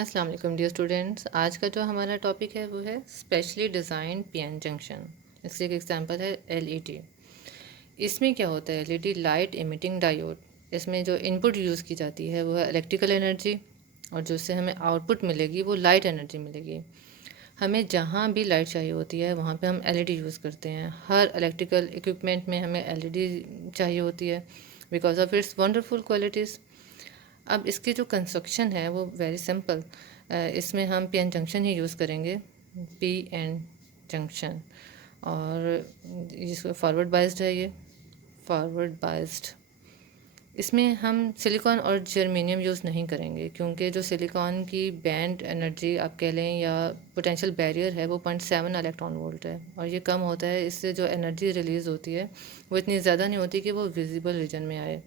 अस्सलाम वालेकुम dear students. आज का जो हमारा टॉपिक है वो है स्पेशली डिज़ाइन पीएन जंक्शन। इसका एक एग्जांपल है एलईडी। इसमें क्या होता है, एलईडी लाइट इमिटिंग डायोड। इसमें जो इनपुट यूज़ की जाती है वो है इलेक्ट्रिकल एनर्जी, और जो उससे हमें आउटपुट मिलेगी वो लाइट एनर्जी मिलेगी। हमें जहाँ भी लाइट चाहिए होती है वहाँ पे हम एलईडी यूज़ करते हैं। हर इलेक्ट्रिकल इक्विपमेंट में हमें एलईडी चाहिए होती है because of its wonderful qualities. अब इसकी जो कंस्ट्रक्शन है वो वेरी सिंपल। इसमें हम पीएन जंक्शन ही यूज़ करेंगे, पीएन जंक्शन। और इसको फॉरवर्ड बाइज्ड है, ये फॉरवर्ड बाइज्ड। इसमें हम सिलिकॉन और जर्मेनियम यूज़ नहीं करेंगे क्योंकि जो सिलिकॉन की बैंड एनर्जी आप कह लें या पोटेंशियल बैरियर है वो 0.7 इलेक्ट्रॉन वोल्ट है, और ये कम होता है। इससे जो एनर्जी रिलीज़ होती है वो इतनी ज़्यादा नहीं होती कि वो विजिबल रीजन में आए।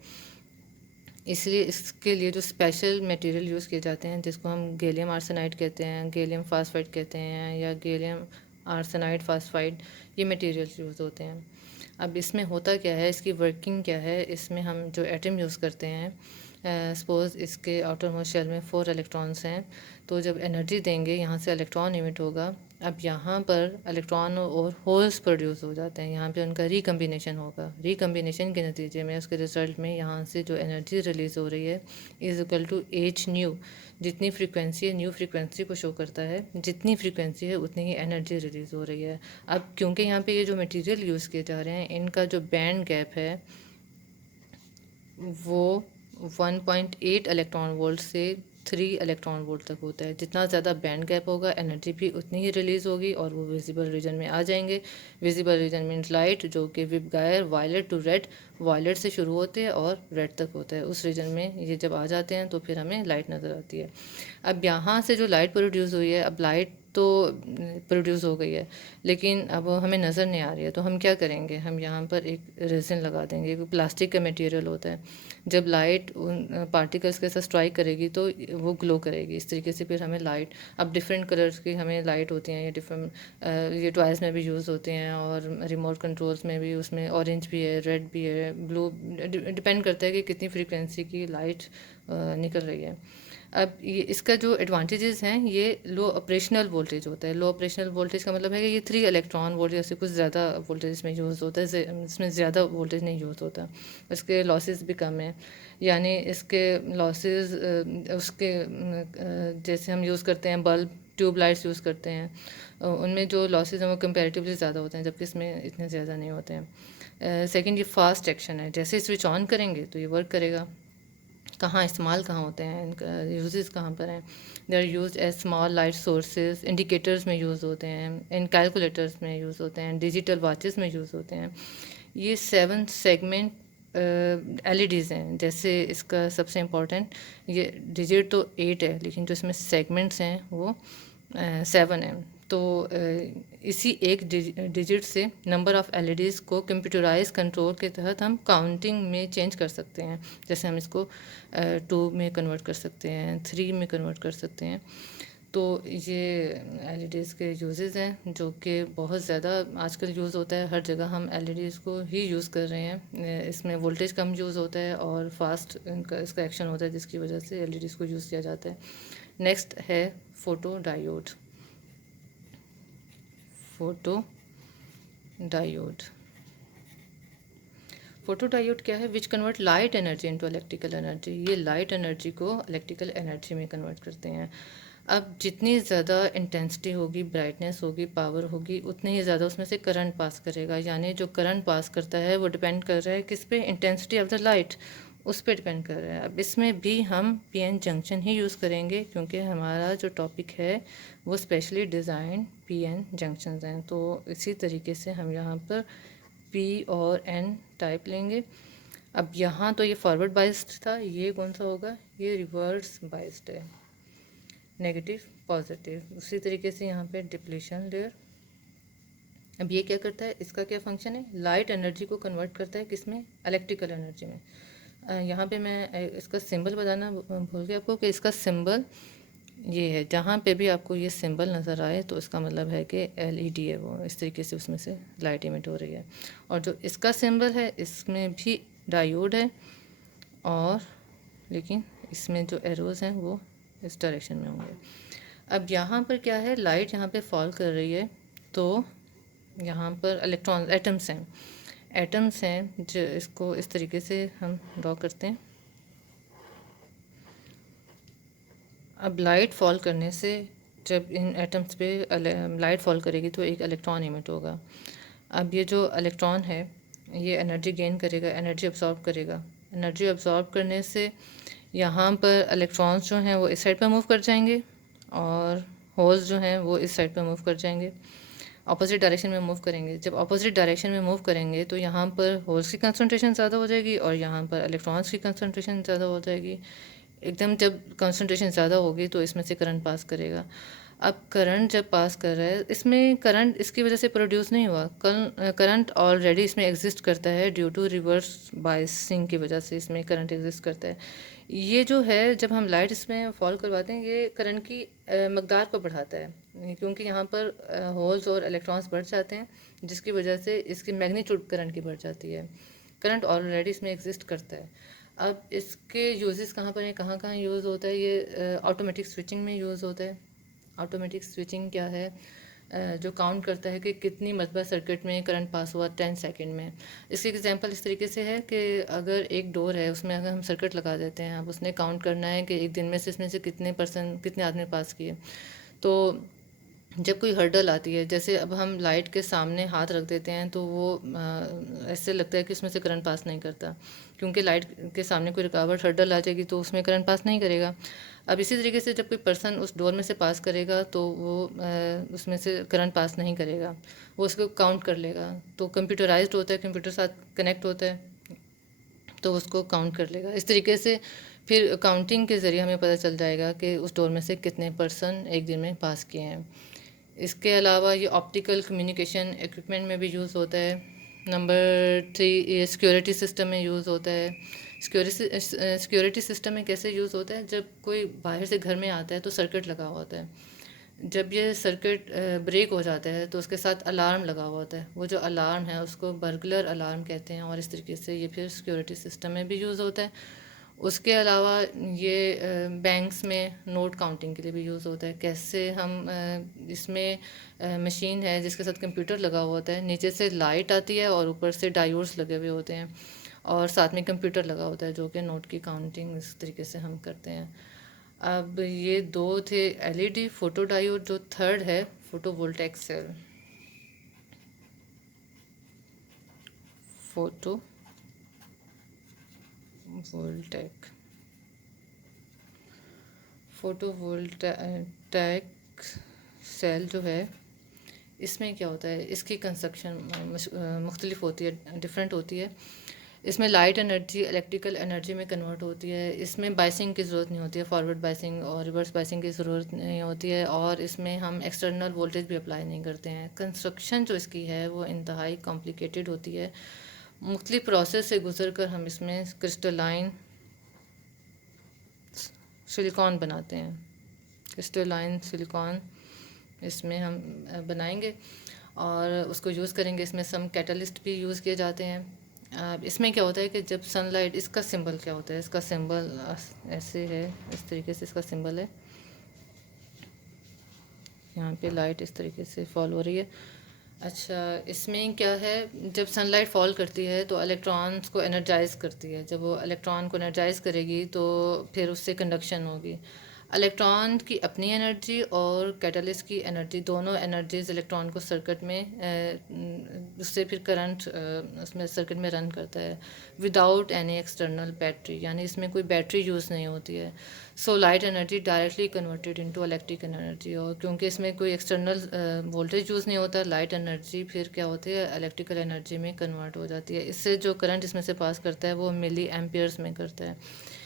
इसलिए इसके लिए जो स्पेशल मटेरियल यूज़ किए जाते हैं जिसको हम गैलियम आर्सेनाइड कहते हैं, गैलियम फास्फाइड कहते हैं, या गैलियम आर्सेनाइड फास्फाइड, ये मटेरियल्स यूज़ होते हैं। अब इसमें होता क्या है, इसकी वर्किंग क्या है, इसमें हम जो एटम यूज़ करते हैं, सपोज़ इसके आउटर मोस्ट शेल में 4 इलेक्ट्रॉन्स हैं, तो जब एनर्जी देंगे यहाँ से इलेक्ट्रॉन इमिट होगा। अब यहाँ पर इलेक्ट्रॉन और होल्स प्रोड्यूस हो जाते हैं, यहाँ पे उनका रिकम्बिनेशन होगा। रिकम्बिनेशन के नतीजे में उसके रिजल्ट में यहाँ से जो एनर्जी रिलीज़ हो रही है is equal to h nu. जितनी फ्रीक्वेंसी है, न्यू फ्रीक्वेंसी को शो करता है, जितनी फ्रीक्वेंसी है उतनी ही एनर्जी रिलीज़ हो रही है। अब क्योंकि यहाँ पे ये जो मटेरियल यूज़ किए जा रहे हैं इनका जो बैंड गैप है वो 1.8 इलेक्ट्रॉन वोल्ट से 3 इलेक्ट्रॉन वोल्ट तक होता है। जितना ज़्यादा बैंड गैप होगा एनर्जी भी उतनी ही रिलीज़ होगी और वो विजिबल रीजन में आ जाएंगे। विजिबल रीजन मीन्स लाइट, जो कि विबगायर वायलेट टू रेड, वायलेट से शुरू होते हैं और रेड तक होता है। उस रीजन में ये जब आ जाते हैं तो फिर हमें लाइट नज़र आती है। अब यहाँ से जो लाइट प्रोड्यूस हुई है, अब लाइट तो प्रोड्यूस हो गई है लेकिन अब वो हमें नज़र नहीं आ रही है, तो हम क्या करेंगे, हम यहाँ पर एक रेजिन लगा देंगे। क्योंकि प्लास्टिक का मटेरियल होता है, जब लाइट उन पार्टिकल्स के साथ स्ट्राइक करेगी तो वो ग्लो करेगी। इस तरीके से फिर हमें लाइट, अब डिफरेंट कलर्स की हमें लाइट होती हैं, ये डिफरेंट, ये टॉयज़ में भी यूज़ होते हैं और रिमोट कंट्रोल्स में भी, उसमें ऑरेंज भी है, रेड भी है, ब्लू, डिपेंड करता है कि कितनी फ्रीक्वेंसी की लाइट निकल रही है। अब ये इसका जो एडवांटेजेस हैं, ये लो ऑपरेशनल वोल्टेज होता है। लो ऑपरेशनल वोल्टेज का मतलब है कि ये 3 इलेक्ट्रॉन वोल्ट से कुछ ज़्यादा वोल्टेज इसमें यूज़ होता है, इसमें ज़्यादा वोल्टेज नहीं यूज़ होता। इसके लॉसेस भी कम हैं, यानी इसके लॉसेस उसके जैसे हम यूज़ करते हैं बल्ब, ट्यूब लाइट्स यूज़ करते हैं, उनमें जो लॉसेस हैं वो कंपैरेटिवली ज़्यादा होते हैं, जबकि इसमें इतने ज़्यादा नहीं होते हैं। सेकंड, ये फास्ट एक्शन है, जैसे स्विच ऑन करेंगे तो ये वर्क करेगा। कहाँ इस्तेमाल कहाँ होते हैं, इनका यूजेस कहाँ पर हैं। They are use as small light sources, indicators में यूज़ होते हैं, इन कैलकुलेटर्स में यूज़ होते हैं, डिजिटल वॉचेस में यूज़ होते हैं। ये 7 सेगमेंट एलईडीज़ हैं। जैसे इसका सबसे इम्पोर्टेंट, ये डिजिट तो 8 है लेकिन जो इसमें सेगमेंट्स हैं वो 7 हैं। तो इसी एक डिजिट से नंबर ऑफ़ एलईडीज़ को कंप्यूटराइज कंट्रोल के तहत हम काउंटिंग में चेंज कर सकते हैं। जैसे हम इसको 2 में कन्वर्ट कर सकते हैं, 3 में कन्वर्ट कर सकते हैं। तो ये एलईडीज़ के यूजेस हैं जो कि बहुत ज़्यादा आजकल यूज़ होता है। हर जगह हम एलईडीज़ को ही यूज़ कर रहे हैं। इसमें वोल्टेज कम यूज़ होता है और फास्ट इसका एक्शन होता है, जिसकी वजह से एलईडीज़ को यूज़ किया जाता है। नेक्स्ट है photo diode. Photo diode, photo diode क्या है, which convert light energy into electrical energy. ये लाइट एनर्जी को इलेक्ट्रिकल एनर्जी में कन्वर्ट करते हैं। अब जितनी ज़्यादा इंटेंसिटी होगी, ब्राइटनेस होगी, पावर होगी, उतने ही ज़्यादा उसमें से करंट पास करेगा। यानी जो करंट पास करता है वो डिपेंड कर रहा है किस पे, इंटेंसिटी ऑफ द लाइट, उस पर डिपेंड कर रहा है। अब इसमें भी हम पीएन जंक्शन ही यूज़ करेंगे क्योंकि हमारा जो टॉपिक है वो स्पेशली डिज़ाइन पीएन जंक्शन हैं। तो इसी तरीके से हम यहाँ पर पी और एन टाइप लेंगे। अब यहाँ तो ये फॉरवर्ड बाइस्ड था, ये कौन सा होगा, ये रिवर्स बाइस्ड है, नेगेटिव पॉजिटिव। उसी तरीके से यहाँ पे डिप्लीशन लेयर। अब ये क्या करता है, इसका क्या फंक्शन है, लाइट एनर्जी को कन्वर्ट करता है किस में, इलेक्ट्रिकल एनर्जी में। यहाँ पे मैं इसका सिंबल बताना भूल गया आपको कि इसका सिंबल ये है। जहाँ पे भी आपको ये सिंबल नज़र आए तो इसका मतलब है कि एलईडी है, वो इस तरीके से उसमें से लाइट इमिट हो रही है। और जो इसका सिंबल है इसमें भी डायोड है, और लेकिन इसमें जो एरोज़ हैं वो इस डायरेक्शन में होंगे। अब यहाँ पर क्या है, लाइट यहाँ पे फॉल कर रही है, तो यहाँ पर इलेक्ट्रॉन एटम्स हैं जो इसको इस तरीके से हम ड्रॉ करते हैं। अब लाइट फॉल करने से जब इन एटम्स पे लाइट फॉल करेगी तो एक इलेक्ट्रॉन इमिट होगा। अब ये जो इलेक्ट्रॉन है ये एनर्जी गेन करेगा, एनर्जी अब्सॉर्ब करेगा। एनर्जी अब्सॉर्ब करने से यहाँ पर इलेक्ट्रॉन्स जो हैं वो इस साइड पर मूव कर जाएंगे और होल्स जो हैं वो इस साइड पर मूव कर जाएंगे, अपोजिट डायरेक्शन में मूव करेंगे। जब अपोजिट डायरेक्शन में मूव करेंगे तो यहाँ पर होल्स की कंसंट्रेशन ज़्यादा हो जाएगी और यहाँ पर इलेक्ट्रॉन्स की कंसंट्रेशन ज़्यादा हो जाएगी। एकदम जब कंसंट्रेशन ज़्यादा होगी तो इसमें से करंट पास करेगा। अब करंट जब पास कर रहा है, इसमें करंट इसकी वजह से प्रोड्यूस नहीं हुआ, करंट ऑलरेडी इसमें एग्जिस्ट करता है ड्यू टू रिवर्स बायसिंग की वजह से इसमें करंट एग्जिस्ट करता है। ये जो है जब हम लाइट इसमें फॉल करवाते हैं ये करंट की मकदार को बढ़ाता है, क्योंकि यहाँ पर होल्स और इलेक्ट्रॉन्स बढ़ जाते हैं जिसकी वजह से इसकी मैग्नीट्यूड करंट की बढ़ जाती है। करंट ऑलरेडी इसमें एग्जिस्ट करता है। अब इसके यूजेस कहाँ पर हैं, कहाँ कहाँ यूज़ होता है, ये ऑटोमेटिक स्विचिंग में यूज़ होता है। ऑटोमेटिक स्विचिंग क्या है, जो काउंट करता है कि कितनी मरतबा सर्किट में करंट पास हुआ 10 सेकंड में। इसकी एग्जांपल इस तरीके से है कि अगर एक डोर है उसमें अगर हम सर्किट लगा देते हैं, अब उसने काउंट करना है कि एक दिन में से इसमें से कितने आदमी पास किए। तो जब कोई हर्डल आती है, जैसे अब हम लाइट के सामने हाथ रख देते हैं तो वो ऐसे लगता है कि उसमें से करंट पास नहीं करता, क्योंकि लाइट के सामने कोई रुकावट हर्डल आ जाएगी तो उसमें करंट पास नहीं करेगा। अब इसी तरीके से जब कोई पर्सन उस डोर में से पास करेगा तो वो उसमें से करंट पास नहीं करेगा, वो उसको काउंट कर लेगा। तो कंप्यूटराइज्ड होता है, कंप्यूटर साथ कनेक्ट होता है तो उसको काउंट कर लेगा। इस तरीके से फिर काउंटिंग के ज़रिए हमें पता चल जाएगा कि उस डोर में से कितने पर्सन एक दिन में पास किए हैं। इसके अलावा ये ऑप्टिकल कम्युनिकेशन इक्विपमेंट में भी यूज़ होता है। नंबर 3 ये सिक्योरिटी सिस्टम में यूज़ होता है। सिक्योरिटी सिस्टम में कैसे यूज़ होता है, जब कोई बाहर से घर में आता है तो सर्किट लगा हुआ होता है। जब ये सर्किट ब्रेक हो जाता है तो उसके साथ अलार्म लगा हुआ होता है, वो जो अलार्म है उसको बर्गलर अलार्म कहते हैं और इस तरीके से ये फिर सिक्योरिटी सिस्टम में भी यूज़ होता है। उसके अलावा ये बैंक्स में नोट काउंटिंग के लिए भी यूज़ होता है। कैसे हम इसमें मशीन है जिसके साथ कंप्यूटर लगा हुआ होता है, नीचे से लाइट आती है और ऊपर से डायोड्स लगे हुए होते हैं और साथ में कंप्यूटर लगा होता है जो कि नोट की काउंटिंग इस तरीके से हम करते हैं। अब ये दो थे एलईडी फोटो डायोड, जो थर्ड है photovoltaic cell. Photo voltaic photovoltaic cell जो है, इसमें क्या होता है, इसकी कंस्ट्रक्शन मुख्तलिफ होती है, डिफरेंट होती है। इसमें लाइट एनर्जी इलेक्ट्रिकल एनर्जी में कन्वर्ट होती है। इसमें बाइसिंग की ज़रूरत नहीं होती है, फॉरवर्ड बाइसिंग और रिवर्स बाइसिंग की ज़रूरत नहीं होती है, और इसमें हम एक्सटर्नल वोल्टेज भी अप्लाई नहीं करते हैं। कंस्ट्रक्शन जो इसकी है वो इंतहाई कॉम्प्लिकेटेड होती है। मुख्तलिफ प्रोसेस से गुजर कर हम इसमें क्रिस्टलाइन सिलिकॉन बनाते हैं। क्रिस्टलाइन सिलिकॉन इसमें हम बनाएंगे और उसको यूज़ करेंगे। इसमें सम कैटलिस्ट भी यूज़ किए जाते हैं। इसमें क्या होता है कि जब सनलाइट, इसका सिंबल क्या होता है, इसका सिंबल ऐसे है, इस तरीके से इसका सिंबल है। यहाँ पे लाइट इस तरीके से फॉल हो रही है। अच्छा, इसमें क्या है, जब सनलाइट फॉल करती है तो इलेक्ट्रॉन्स को एनर्जाइज करती है। जब वो इलेक्ट्रॉन को एनर्जाइज करेगी तो फिर उससे कंडक्शन होगी। इलेक्ट्रॉन की अपनी एनर्जी और कैटलिस्ट की एनर्जी, दोनों एनर्जीज इलेक्ट्रॉन को सर्किट में उससे फिर करंट उसमें सर्किट में रन करता है विदाउट एनी एक्सटर्नल बैटरी, यानी इसमें कोई बैटरी यूज़ नहीं होती है। So light energy directly converted into electric energy, और क्योंकि इसमें कोई एक्सटर्नल वोल्टेज यूज़ नहीं होता, लाइट एनर्जी फिर क्या होती है, इलेक्ट्रिकल एनर्जी में कन्वर्ट हो जाती है। इससे जो करंट इसमें से पास करता है वो मिली एम्पियर्स में करता है।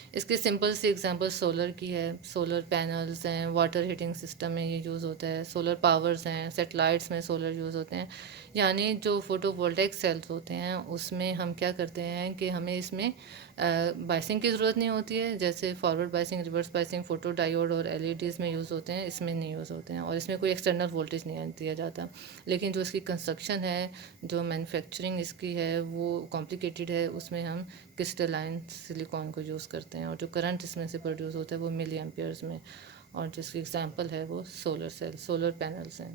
इसकी सिंपल सी एग्जांपल सोलर की है। सोलर पैनल्स हैं, वाटर हीटिंग सिस्टम में ये यूज़ होता है, सोलर पावर्स हैं, सेटेलाइट्स में सोलर यूज़ होते हैं। यानी जो फोटोवोल्टेइक सेल्स होते हैं उसमें हम क्या करते हैं कि हमें इसमें बाइसिंग की ज़रूरत नहीं होती है, जैसे forward biasing, reverse biasing photo diode और एलईडीज़ में यूज़ होते हैं, इसमें नहीं यूज़ होते हैं, और इसमें कोई एक्सटर्नल वोल्टेज नहीं दिया जाता। लेकिन जो इसकी कंस्ट्रक्शन है, जो मैन्युफैक्चरिंग इसकी है वो कॉम्प्लिकेटेड है, उसमें हम क्रिस्टलाइन सिलिकॉन को यूज़ करते हैं, और जो करंट इसमें से प्रोड्यूस होता है वो मिली एम्पियर्स में, और जिसकी एग्जांपल है वो सोलर सेल, सोलर पैनल्स हैं।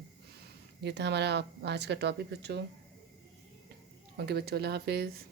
ये था हमारा आज का टॉपिक बच्चों। ओके बच्चों, अल्लाह हाफिज़।